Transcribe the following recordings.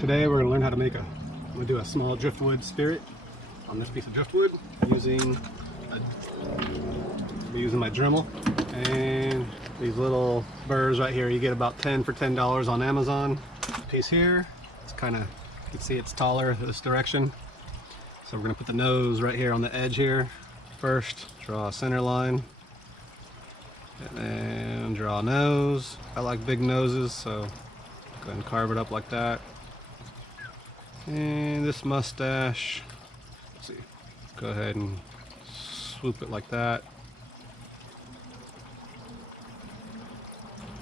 Today we're going to learn how to make I'm going to do a small driftwood spirit on this piece of driftwood using my Dremel and these little burrs right here. You get about 10 for $10 on Amazon. This piece here, it's kind of, you can see it's taller this direction. So we're going to put the nose right here on the edge here. First, draw a center line and then draw a nose. I like big noses, so go ahead and carve it up like that. And this mustache, let's see, go ahead and swoop it like that.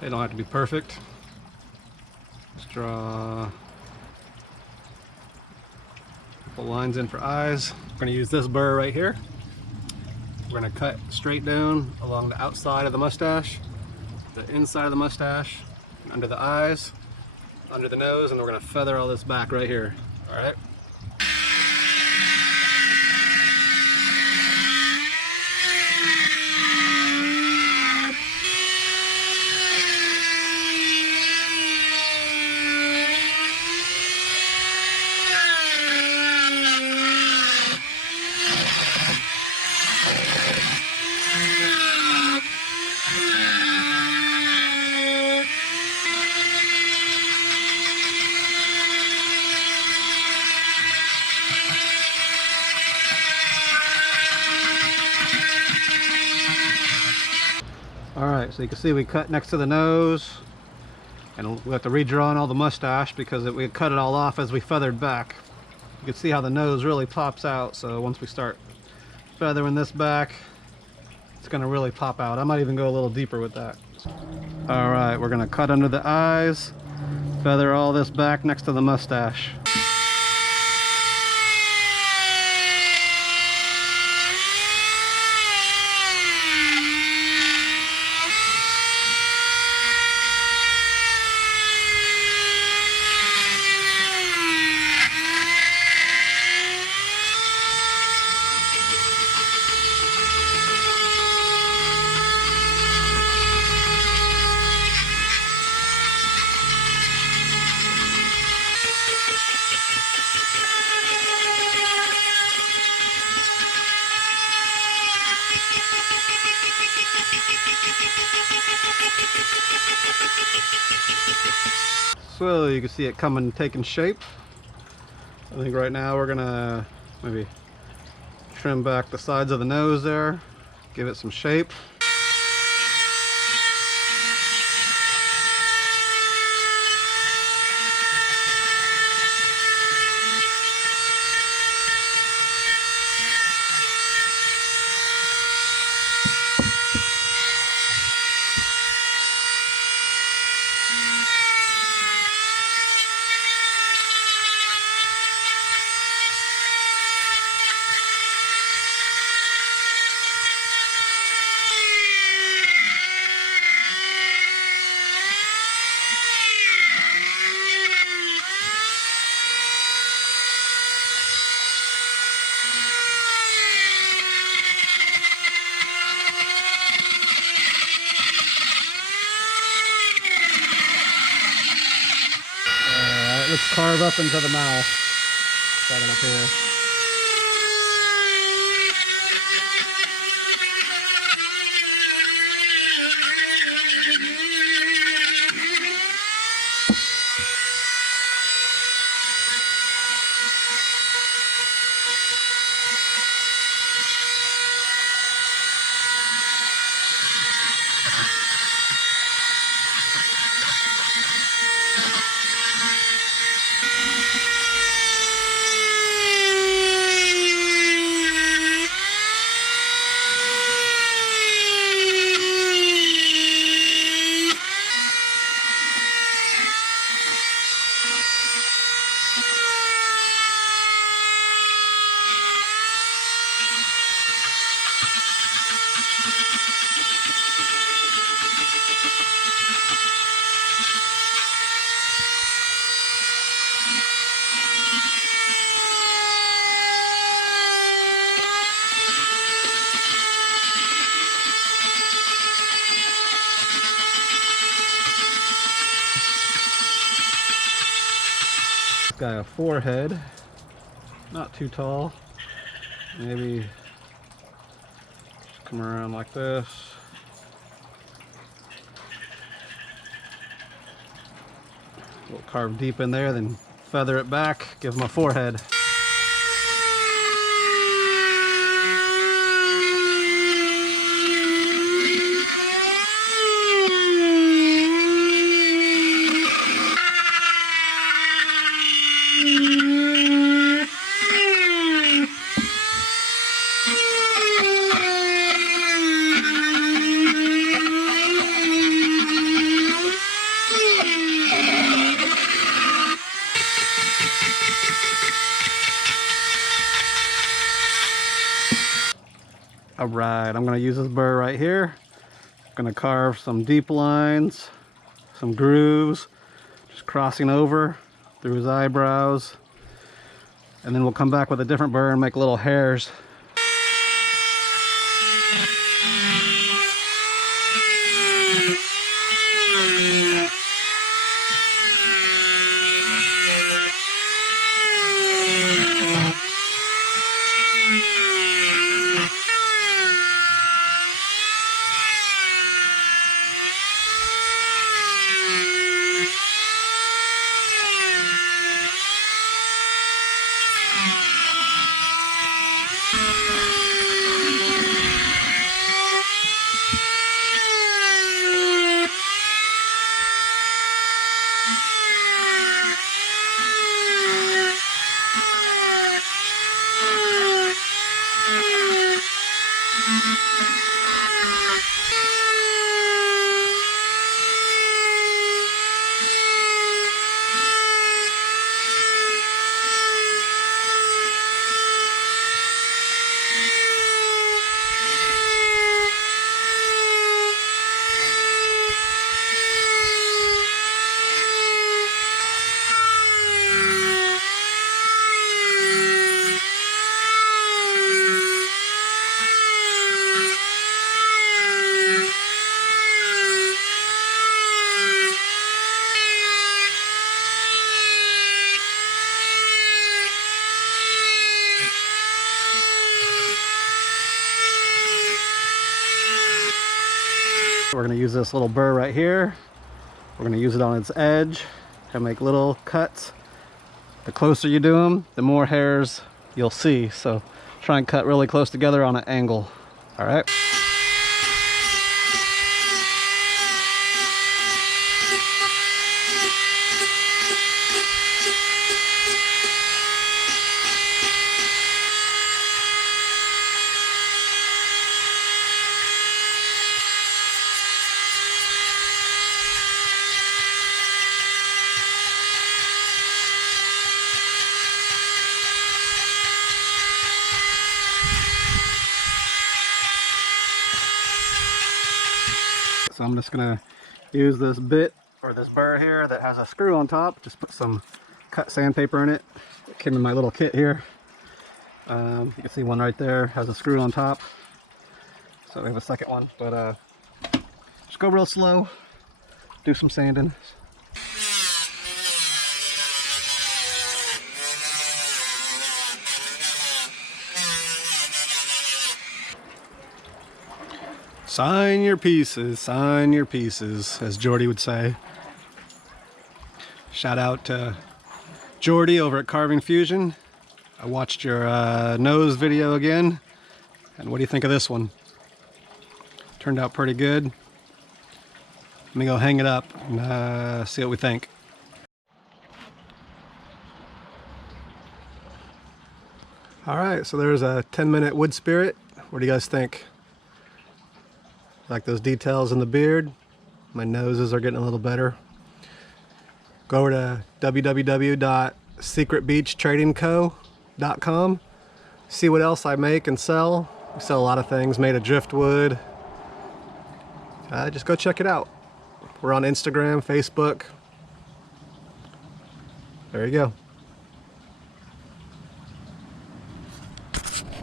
They don't have to be perfect. Just draw a couple lines in for eyes. We're going to use this burr right here. We're going to cut straight down along the outside of the mustache, the inside of the mustache, and under the eyes, under the nose, and we're going to feather all this back right here. All right. Alright, so you can see we cut next to the nose, and we have to redraw in all the mustache because we cut it all off as we feathered back. You can see how the nose really pops out, so once we start feathering this back, it's going to really pop out. I might even go a little deeper with that. Alright, we're going to cut under the eyes, feather all this back next to the mustache. So you can see it coming, taking shape. I think right now we're gonna maybe trim back the sides of the nose there, give it some shape. Let's carve up into the mouth. Got it up here. guy a forehead, not too tall. Maybe just come around like this. We'll carve deep in there, then feather it back, give him a forehead. Alright, I'm going to use this burr right here. I'm going to carve some deep lines, some grooves, just crossing over through his eyebrows. And then we'll come back with a different burr and make little hairs. We're going to use this little burr right here. We're going to use it on its edge and make little cuts. The closer you do them, the more hairs you'll see. So try and cut really close together on an angle. All right. So I'm just gonna use this bit or this burr here that has a screw on top. Just put some cut sandpaper in it. It came in my little kit here. You can see one right there has a screw on top. So we have a second one, but just go real slow. Do some sanding. Sign your pieces, as Jordy would say. Shout out to Jordy over at Carving Fusion. I watched your nose video again, and what do you think of this one? Turned out pretty good. Let me go hang it up and see what we think. Alright, so there's a 10-minute wood spirit. What do you guys think? Like those details in the beard? My noses are getting a little better. Go over to www.secretbeachtradingco.com. See what else I make and sell. We sell a lot of things made of driftwood. Just go check it out. We're on Instagram, Facebook. There you go.